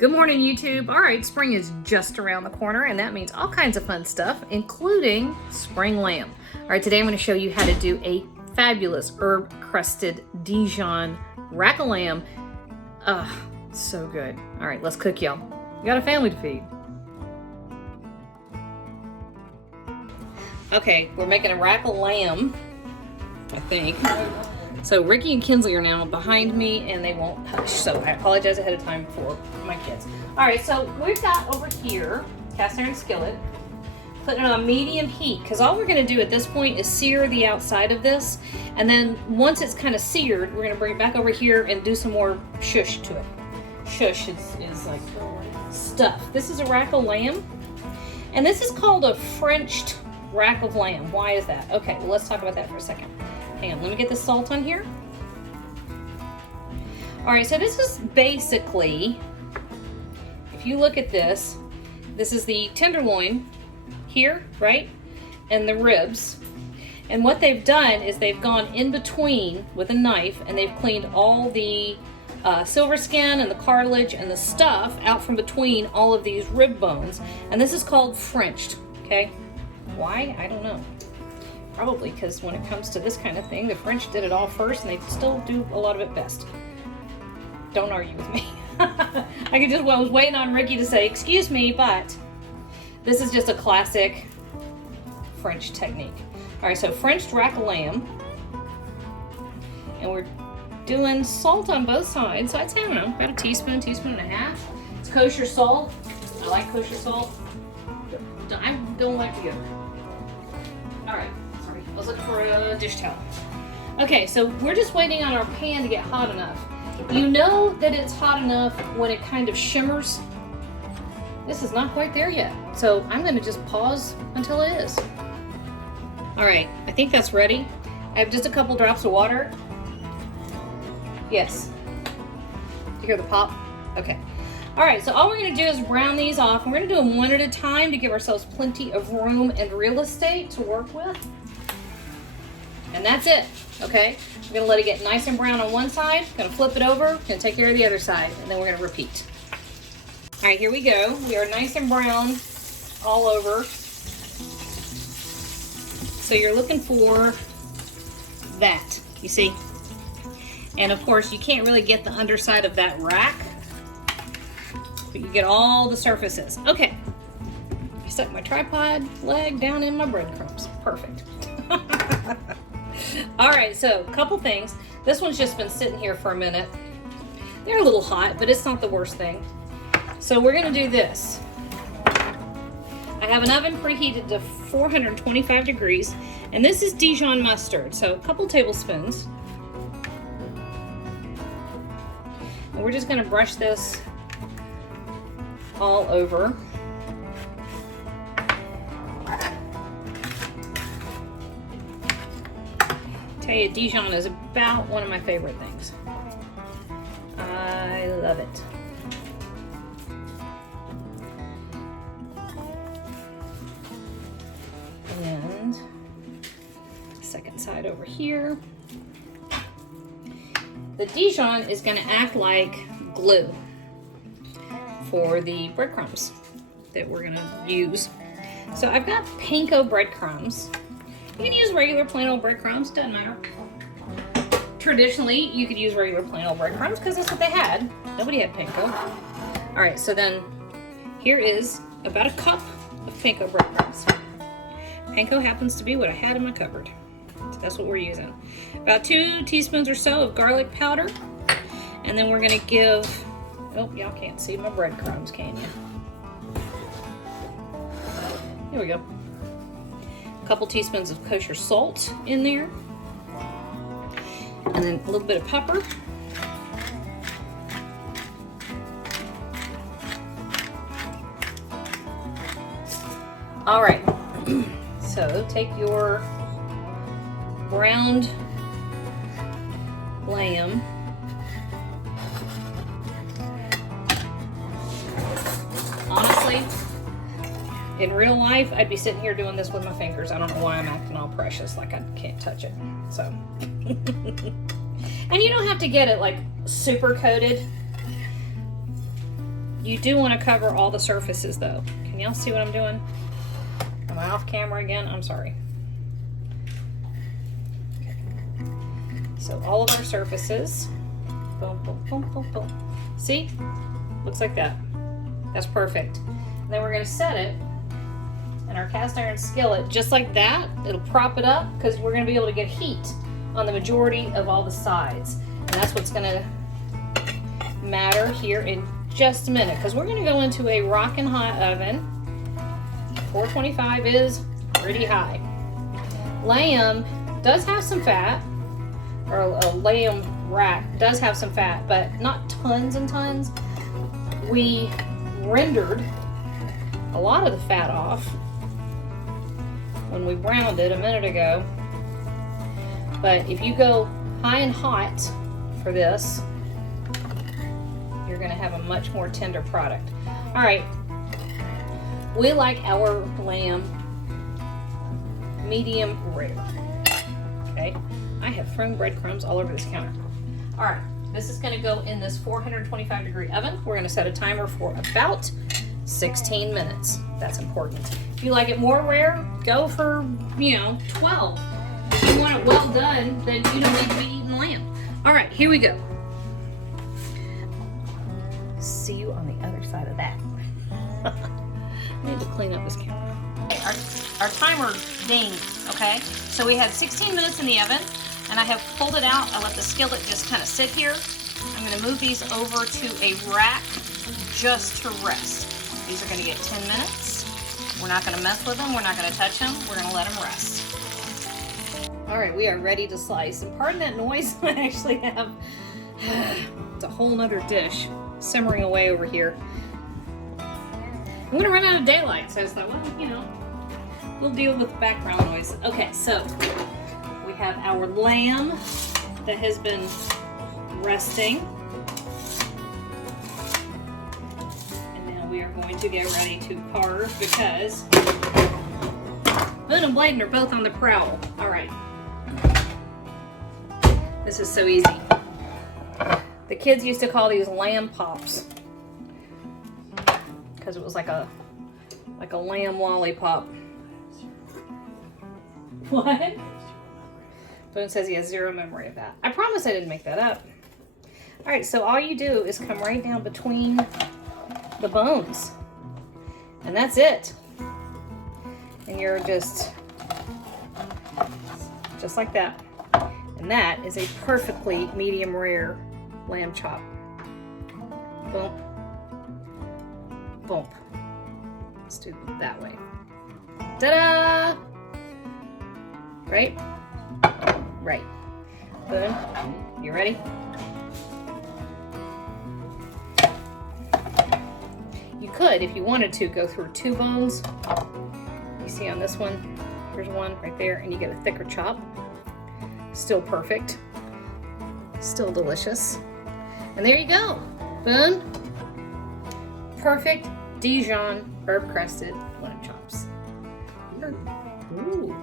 Good morning, YouTube. All right, spring is just around the corner, and that means all kinds of fun stuff, including spring lamb. All right, today I'm going to show you how to do a fabulous herb crusted Dijon rack of lamb. So good. All right, let's cook, y'all. You got a family to feed. Okay, we're making a rack of lamb, I think. So Ricky and Kinsley are now behind me and they won't hush. So I apologize ahead of time for my kids. All right, so we've got over here, cast iron skillet, putting it on medium heat, because all we're gonna do at this point is sear the outside of this. And then once it's kind of seared, we're gonna bring it back over here and do some more shush to it. Shush is like stuff. This is a rack of lamb. And this is called a Frenched rack of lamb. Why is that? Okay, well, let's talk about that for a second. Hang on, let me get the salt on here. All right, so this is basically, if you look at this, this is the tenderloin here, right? And the ribs. And what they've done is they've gone in between with a knife and they've cleaned all the silver skin and the cartilage and the stuff out from between all of these rib bones. And this is called Frenched, okay? Why? I don't know. Probably because when it comes to this kind of thing, the French did it all first and they still do a lot of it best. Don't argue with me. I was waiting on Ricky to say, excuse me, but this is just a classic French technique. All right, so Frenched rack of lamb. And we're doing salt on both sides. So I'd say, I don't know, about a teaspoon, teaspoon and a half. It's kosher salt. I like kosher salt. I don't like the other. All right. Let's look for a dish towel. Okay, so we're just waiting on our pan to get hot enough. You know that it's hot enough when it kind of shimmers. This is not quite there yet. So I'm gonna just pause until it is. All right, I think that's ready. I have just a couple drops of water. Yes. You hear the pop? Okay. All right, so all we're gonna do is brown these off. And we're gonna do them one at a time to give ourselves plenty of room and real estate to work with. And that's it, okay? We're gonna let it get nice and brown on one side, gonna flip it over, gonna take care of the other side, and then we're gonna repeat. All right, here we go. We are nice and brown all over. So you're looking for that, you see? And of course, you can't really get the underside of that rack, but you get all the surfaces. Okay, I stuck my tripod leg down in my breadcrumbs. Perfect. All right, so a couple things. This one's just been sitting here for a minute. They're a little hot, but it's not the worst thing. So we're gonna do this. I have an oven preheated to 425 degrees, and this is Dijon mustard, so a couple tablespoons. And we're just gonna brush this all over. Tell you, Dijon is about one of my favorite things. I love it. And second side over here. The Dijon is going to act like glue for the breadcrumbs that we're going to use. So I've got panko breadcrumbs. You can use regular plain old breadcrumbs, doesn't matter. Traditionally, you could use regular plain old breadcrumbs because that's what they had. Nobody had panko. All right, so then here is about a cup of panko breadcrumbs. Panko happens to be what I had in my cupboard. So that's what we're using. About 2 teaspoons or so of garlic powder. And then we're gonna give, oh, y'all can't see my breadcrumbs, can you? Here we go. Couple teaspoons of kosher salt in there, and then a little bit of pepper, all right. So take your browned lamb, honestly, in real life, I'd be sitting here doing this with my fingers. I don't know why I'm acting all precious, like I can't touch it. So, and you don't have to get it like super coated. You do want to cover all the surfaces though. Can y'all see what I'm doing? Am I off camera again? I'm sorry. Okay. So all of our surfaces. Boom, boom, boom, boom, boom. See? Looks like that. That's perfect. And then we're going to set it in our cast iron skillet just like that. It'll prop it up because we're going to be able to get heat on the majority of all the sides. And that's what's going to matter here in just a minute, because we're going to go into a rockin' hot oven. 425 is pretty high. Lamb does have some fat, or a lamb rack does have some fat, but not tons and tons. We rendered a lot of the fat off when we browned it a minute ago. But if you go high and hot for this, you're going to have a much more tender product. All right, we like our lamb medium rare. Okay, I have thrown breadcrumbs all over this counter. All right, this is going to go in this 425 degree oven. We're going to set a timer for about 16 minutes. That's important. If you like it more rare, go for 12. If you want it well done, then you don't need to be eating lamb. All right, here we go. See you on the other side of that. I need to clean up this camera. Okay, our timer dinged, okay? So we had 16 minutes in the oven, and I have pulled it out. I let the skillet just kind of sit here. I'm gonna move these over to a rack just to rest. These are gonna get 10 minutes. We're not gonna mess with them. We're not gonna touch them. We're gonna let them rest. All right, we are ready to slice. And pardon that noise, I actually have, it's a whole nother dish simmering away over here. I'm gonna run out of daylight, so I thought, well, we'll deal with background noise. Okay, so we have our lamb that has been resting. And now we are going to get ready to carve because Boone and Bladen are both on the prowl. All right. This is so easy. The kids used to call these lamb pops because it was like a lamb lollipop. What? Boone says he has zero memory of that. I promise I didn't make that up. All right, so all you do is come right down between the bones, and that's it. And you're just like that. And that is a perfectly medium rare lamb chop. Bump, bump. Let's do it that way. Ta-da! Right? Right. Boone, you ready? You could, if you wanted to, go through 2 bones. You see on this one, here's one right there, and you get a thicker chop. Still perfect. Still delicious. And there you go. Boone. Perfect Dijon herb crusted lamb chops. Ooh.